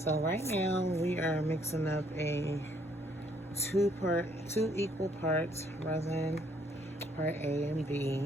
So right now we are mixing up a two equal parts resin, part A and B.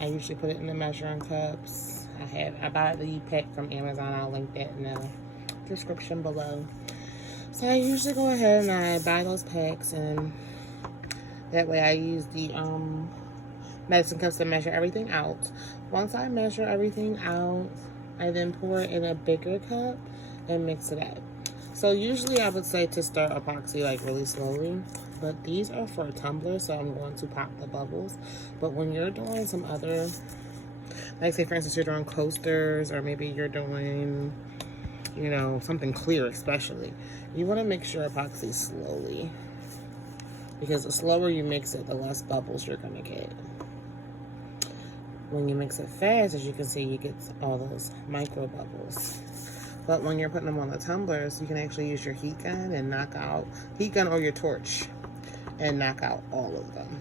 I usually put it in the measuring cups. I buy the pack from Amazon. I'll link that in the description below. So I usually go ahead and I buy those packs, and that way I use the medicine cups to measure everything out. Once I measure everything out, I then pour it in a bigger cup and mix it up. So usually I would say to stir epoxy like really slowly, but these are for tumblers, so I'm going to pop the bubbles. But when you're doing some other, like say for instance you're doing coasters, or maybe you're doing, you know, something clear especially, you want to mix your epoxy slowly, because the slower you mix it, the less bubbles you're going to get. When you mix it fast, as you can see, you get all those micro bubbles. But when you're putting them on the tumblers, you can actually use your heat gun and knock out, or your torch, and knock out all of them.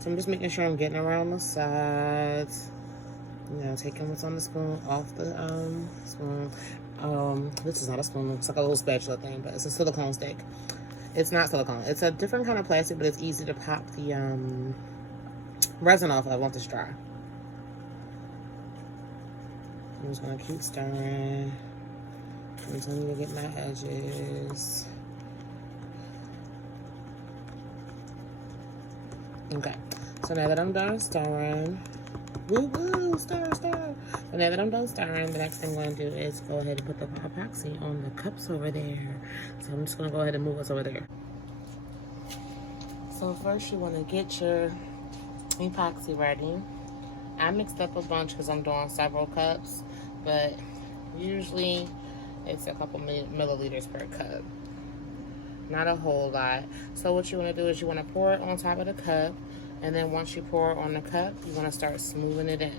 So I'm just making sure I'm getting around the sides, you know, taking what's on the spoon off the spoon. This is not a spoon, it's like a little spatula thing, but it's a silicone stick. It's not silicone, it's a different kind of plastic, but it's easy to pop the resin off of once it's dry. I'm just gonna keep stirring. Continue to get my edges. Okay, so now that I'm done stirring, woo, stir. So now that I'm done stirring, the next thing I'm going to do is go ahead and put the epoxy on the cups over there. So I'm just going to go ahead and move us over there. So first you want to get your epoxy ready. I mixed up a bunch because I'm doing several cups, but usually it's a couple milliliters per cup, not a whole lot. So what you want to do is you want to pour it on top of the cup, and then once you pour it on the cup, you want to start smoothing it in.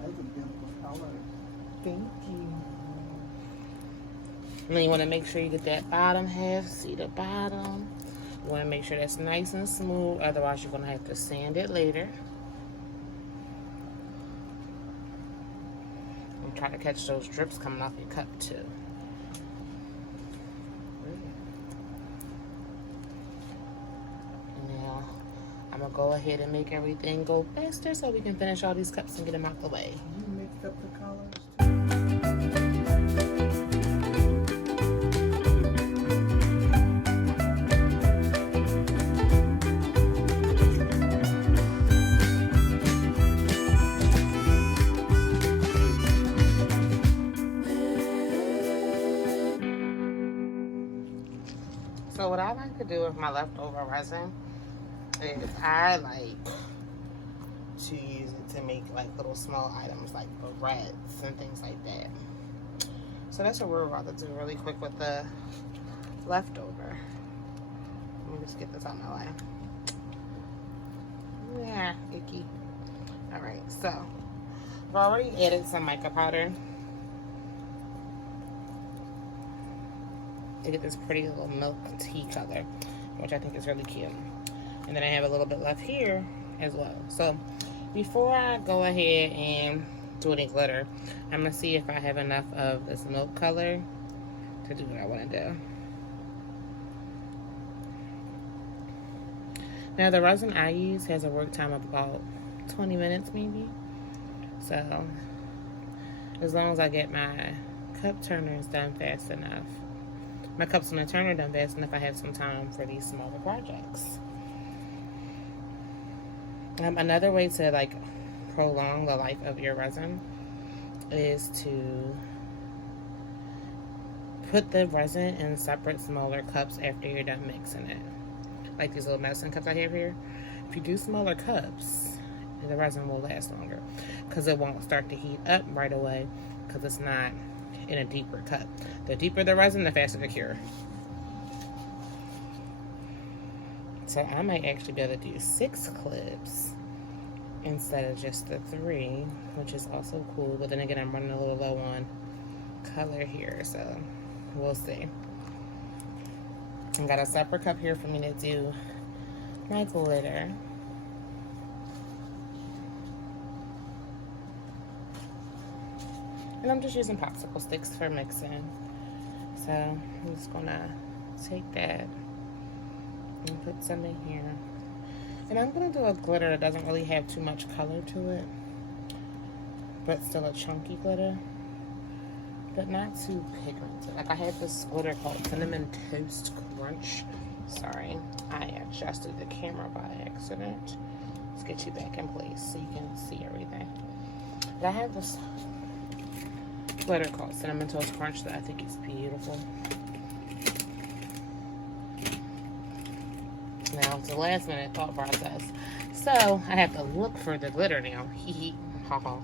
That's a beautiful color. Thank you. And then you want to make sure you get that bottom half. See the bottom? You want to make sure that's nice and smooth, otherwise you're going to have to sand it later. And try to catch those drips coming off your cup too. Now, I'm going to go ahead and make everything go faster so we can finish all these cups and get them out the way. You mixed up the colors too. So what I like to do with my leftover resin is I like to use it to make like little small items like barrettes and things like that. So that's what we're about to do really quick with the leftover. Let me just get this out of my way. Yeah, icky. Alright, so I've already added some mica powder to get this pretty little milk tea color, which I think is really cute. And then I have a little bit left here as well. So before I go ahead and do any glitter, I'm gonna see if I have enough of this milk color to do what I want to do. Now the resin I use has a work time of about 20 minutes maybe. So as long as I get my cup turners done fast enough, my cups and my turner done fast enough, I have some time for these smaller projects. Another way to like prolong the life of your resin is to put the resin in separate smaller cups after you're done mixing it. Like these little medicine cups I have here. If you do smaller cups, the resin will last longer because it won't start to heat up right away because it's not in a deeper cup. The deeper the resin, the faster the cure. So I might actually be able to do 6 clips instead of just the 3, which is also cool. But then again, I'm running a little low on color here, so we'll see. I got a separate cup here for me to do my glitter. And I'm just using popsicle sticks for mixing. So I'm just gonna take that and put some in here. And I'm gonna do a glitter that doesn't really have too much color to it, but still a chunky glitter, but not too pigmented. Like I had this glitter called Cinnamon Toast Crunch. Sorry, I adjusted the camera by accident. Let's get you back in place so you can see everything. But I have this glitter called Cinnamon Toast Crunch that I think is beautiful. Now it's a last minute thought process, so I have to look for the glitter now. Hee hee, ha ha.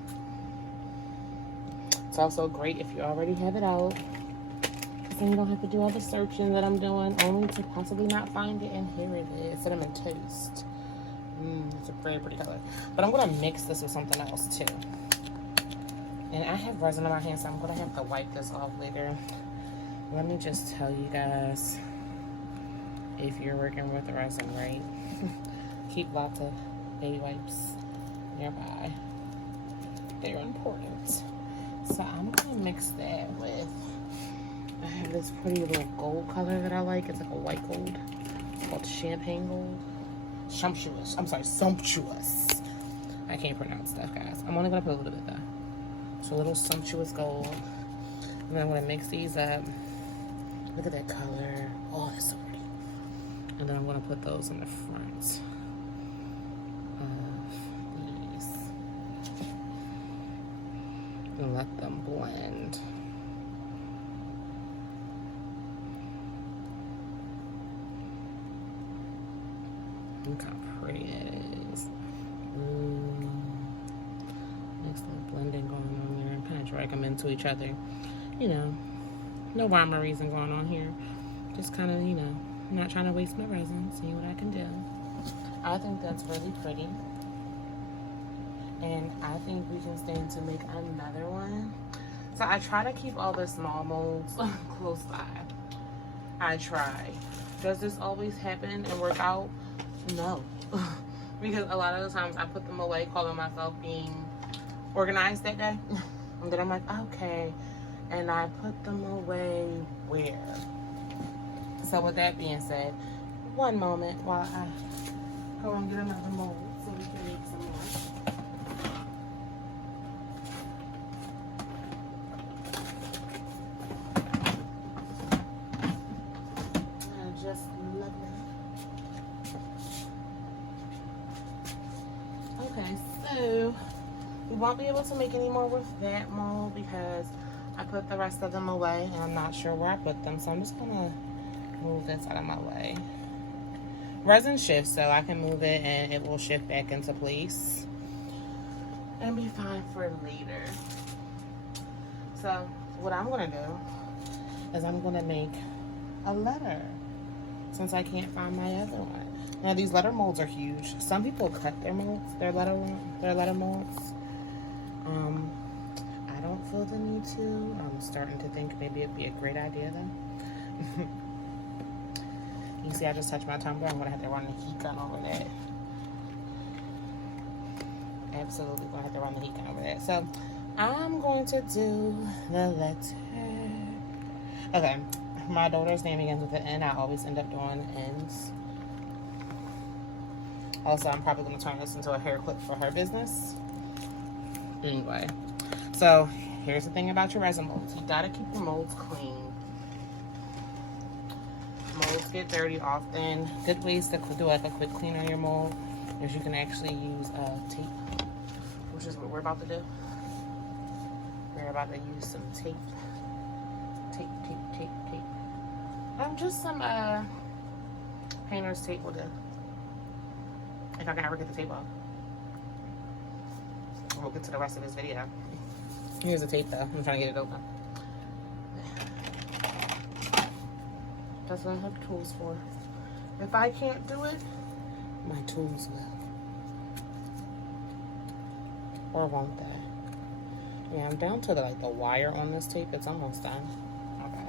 It's also great if you already have it out, because then you don't have to do all the searching that I'm doing, only to possibly not find it. And here it is, Cinnamon Toast. It's a very pretty color. But I'm gonna mix this with something else too. And I have resin in my hand, so I'm gonna have to wipe this off later. Let me just tell you guys, if you're working with resin, right? Keep lots of baby wipes nearby. They're important. So I'm gonna mix that with, I have this pretty little gold color that I like. It's like a white gold. It's called Champagne Gold. Sumptuous. I'm sorry, Sumptuous. I can't pronounce stuff, guys. I'm only gonna put a little bit though. So a little Sumptuous Gold. And then I'm gonna mix these up. Look at that color. Oh, that's so pretty. And then I'm gonna put those in the front of these. And let them blend. Look how pretty that is. Nice little blending going on there. Kind of drag them into each other. You know, no rhyme or reason going on here. Just kind of, you know, I'm not trying to waste my resin. See what I can do. I think that's really pretty. And I think we can stand to make another one. So I try to keep all the small molds close by. I try. Does this always happen and work out? No. Because a lot of the times I put them away, calling myself being organized that day. And then I'm like, okay. And I put them away where? So with that being said, one moment while I go and get another mold so we can make some more. I just love that. Okay, so we won't be able to make any more with that mold because I put the rest of them away and I'm not sure where I put them, so I'm just gonna move this out of my way. Resin shifts, so I can move it and it will shift back into place and be fine for later. So what I'm gonna do is I'm gonna make a letter since I can't find my other one. Now these letter molds are huge. Some people cut their molds, their letter molds. I don't feel the need to. I'm starting to think maybe it'd be a great idea though. You see, I just touched my tumbler. I'm gonna have to run the heat gun over that. Absolutely gonna have to run the heat gun over that. So I'm going to do the letter. Okay, my daughter's name begins with an N. I always end up doing N's. Also, I'm probably gonna turn this into a hair clip for her business. Anyway, so here's the thing about your resin molds. You gotta keep your molds clean. Molds get dirty often. Good ways to do like a quick clean on your mold is you can actually use tape, which is what we're about to do. We're about to use some tape. Tape. Just some painter's tape will do. If I can ever get the tape off. We'll get to the rest of this video. Here's the tape though. I'm trying to get it open. That's what I have tools for. If I can't do it, my tools will. Or won't they? Yeah, I'm down to the wire on this tape. It's almost done. Okay.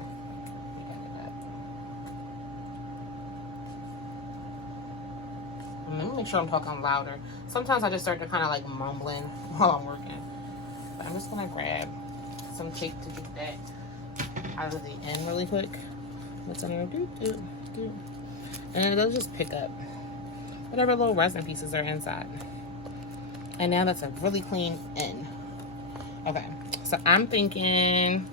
Let me make sure I'm talking louder. Sometimes I just start to kind of mumbling while I'm working. But I'm just gonna grab some tape to get that out of the end really quick. What's on there? And it'll just pick up whatever little resin pieces are inside. And now that's a really clean end. Okay, so I'm thinking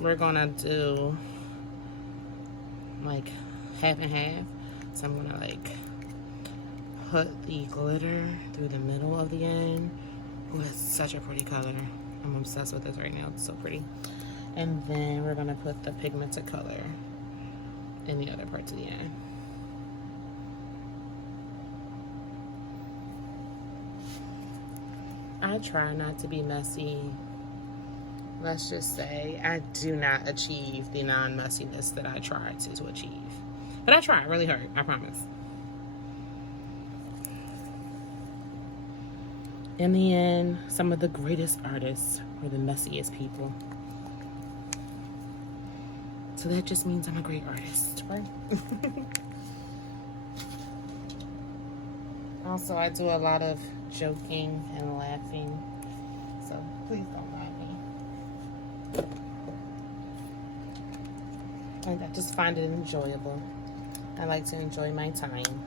we're gonna do like half and half. So I'm gonna like put the glitter through the middle of the end. Oh, it's such a pretty color. I'm obsessed with this right now. It's so pretty. And then we're gonna put the pigmented color in the other parts of the end. I try not to be messy. Let's just say I do not achieve the non-messiness that I try to achieve. But I try really hard, I promise. In the end, some of the greatest artists are the messiest people. So that just means I'm a great artist, right? Also, I do a lot of joking and laughing, so please don't mind me. I just find it enjoyable. I like to enjoy my time.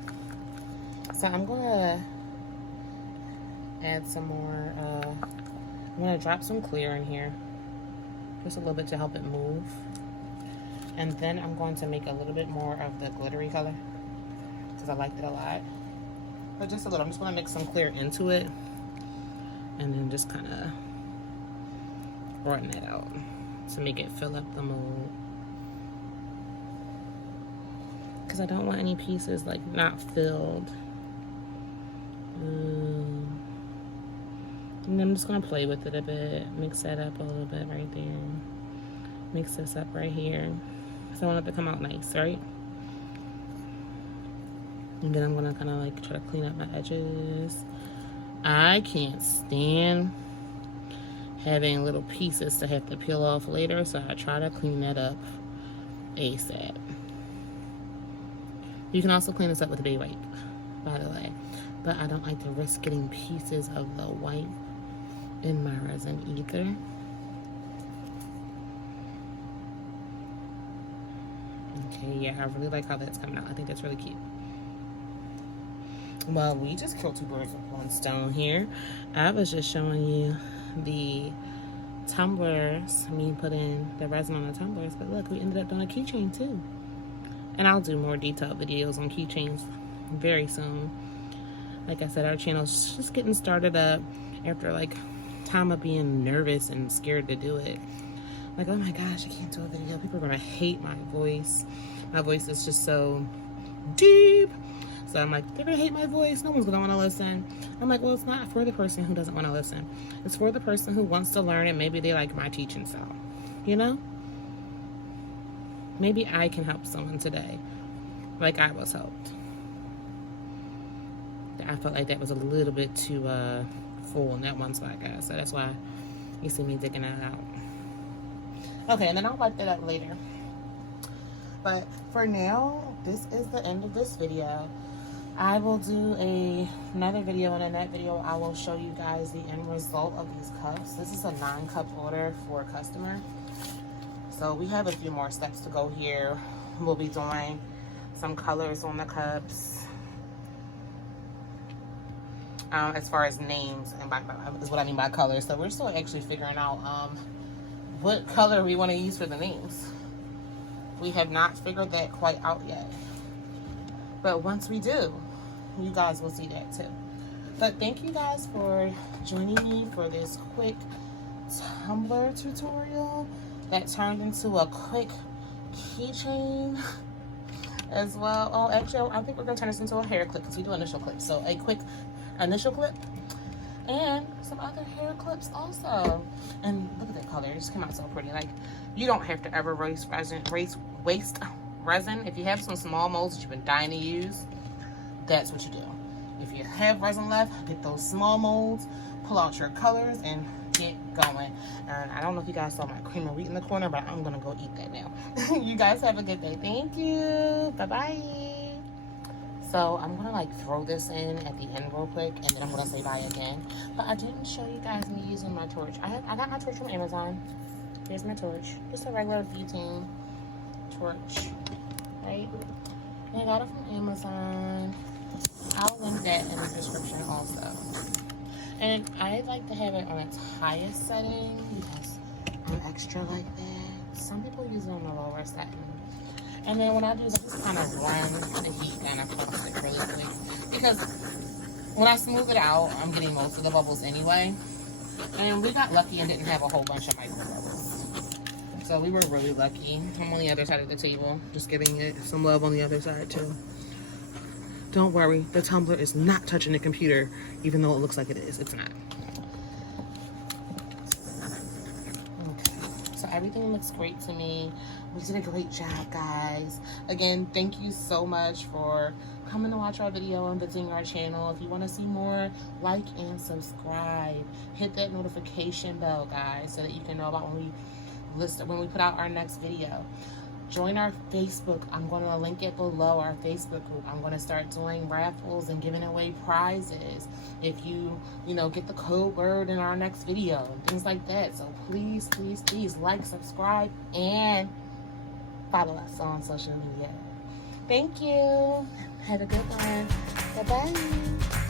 So I'm gonna add some more, I'm gonna drop some clear in here, just a little bit to help it move. And then I'm going to make a little bit more of the glittery color because I liked it a lot. But just a little. I'm just going to mix some clear into it and then just kind of broaden it out to make it fill up the mold. Because I don't want any pieces like not filled. And then I'm just going to play with it a bit. Mix that up a little bit right there. Mix this up right here. So I want it to come out nice, right? And then I'm gonna kind of like try to clean up my edges. I can't stand having little pieces to have to peel off later, so I try to clean that up ASAP. You can also clean this up with a baby wipe, by the way. But I don't like to risk getting pieces of the white in my resin either. Okay, yeah, I really like how that's coming out. I think that's really cute. Well, we just killed two birds with one stone here. I was just showing you the tumblers, me putting the resin on the tumblers, but look, we ended up doing a keychain too. And I'll do more detailed videos on keychains very soon. Like I said, our channel's just getting started up after like time of being nervous and scared to do it. Like, oh my gosh, I can't do a video. People are gonna hate my voice. My voice is just so deep. So I'm like, they're gonna hate my voice. No one's gonna wanna listen. I'm like, well, it's not for the person who doesn't wanna listen. It's for the person who wants to learn and maybe they like my teaching style. You know? Maybe I can help someone today. Like I was helped. I felt like that was a little bit too full in that one spot, guys. So that's why you see me digging that out. Okay, and then I'll wipe that up later. But for now, this is the end of this video. I will do another video, and in that video, I will show you guys the end result of these cups. This is a 9-cup order for a customer. So we have a few more steps to go here. We'll be doing some colors on the cups. As far as names, and is what I mean by colors. So we're still actually figuring out what color we want to use for the names. We have not figured that quite out yet. But once we do, you guys will see that too. But thank you guys for joining me for this quick tumbler tutorial that turned into a quick keychain as well. Oh, actually, I think we're going to turn this into a hair clip because we do initial clips. So a quick initial clip and some other hair clips also. And look at that color. It just came out so pretty. Like, you don't have to ever waste resin. If you have some small molds that you've been dying to use, that's what you do. If you have resin left, get those small molds, pull out your colors, and get going. And I don't know if you guys saw my cream of wheat in the corner, but I'm gonna go eat that now. You guys have a good day. Thank you. Bye-bye. So I'm gonna like throw this in at the end real quick, and then I'm gonna say bye again. But I didn't show you guys me using my torch. I got my torch from Amazon. Here's my torch. Just a regular butane torch, right? And I got it from Amazon. I'll link that in the description also. And I like to have it on its highest setting because I'm extra like that. Some people use it on the lower setting. And then what I do is I just kind of run the heat down across it really quick. Because when I smooth it out, I'm getting most of the bubbles anyway. And we got lucky and didn't have a whole bunch of micro bubbles. So we were really lucky. I'm on the other side of the table, just giving it some love on the other side too. Don't worry, the tumbler is not touching the computer, even though it looks like it is. It's not. Okay, so everything looks great to me. We did a great job, guys. Again, thank you so much for coming to watch our video and visiting our channel. If you want to see more, like and subscribe. Hit that notification bell, guys, so that you can know about when we put out our next video. Join our Facebook. I'm going to link it below, our Facebook group. I'm going to start doing raffles and giving away prizes if you get the code word in our next video and things like that. So please, please, please like, subscribe, and follow us on social media. Thank you. Have a good one. Bye-bye.